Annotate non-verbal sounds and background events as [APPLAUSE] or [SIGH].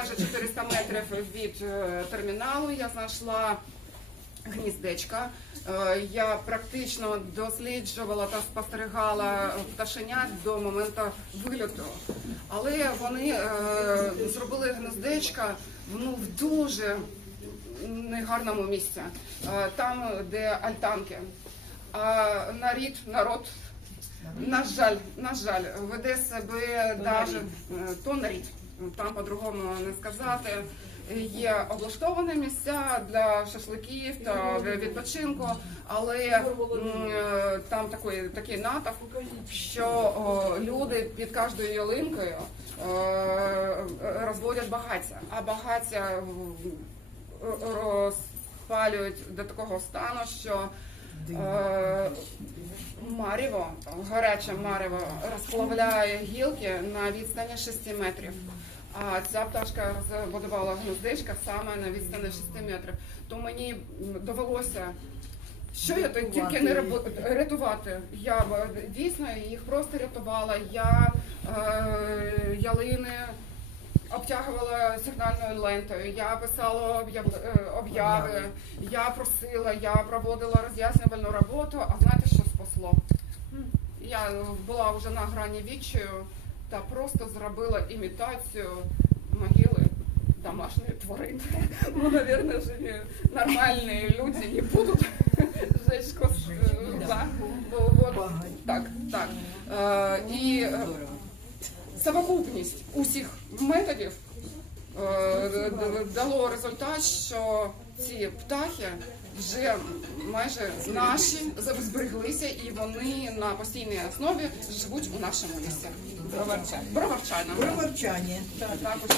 майже 400 метрів від е, терміналу я знайшла гніздечка. Е, Я практично досліджувала та спостерігала пташенят до моменту вильоту. Але вони е, зробили гніздечка ну, в дуже негарному місці. Там, де альтанки. А нарід, народ, на жаль, на жаль, веде себе е, то нарід. Там по-другому не сказати. Є облаштовані місця для шашликів та відпочинку, але е, там такий, такий натовп, що люди під кожною ялинкою е, розводять багаття, а багаття розпалюють до такого стану, що е, Маріво, гаряче марево розплавляє гілки на відстані 6 метрів. А ця пташка розбудувала гнездечка саме на відстані 6 метрів. То мені довелося, що я то тільки не рятувати. Я дійсно їх просто рятувала. Я е, ялини обтягувала сигнальною лентою, я писала е, об'яви, я просила, я проводила роз'яснювальну роботу. А знаєте, що спасло? Я була вже на грані відчаю та просто зробила імітацію могили домашньої тварини. [LAUGHS] Ну, наверное, вже нормальні люди не будуть [LAUGHS] е, да. Вот. Так, так. Е, І е, совокупність усіх методів е, Е, дало результат, що ці птахи вже майже наші збереглися, і вони на постійній основі живуть у нашому лісі. Броварчані. Броварчана. Броварчані. Так, також.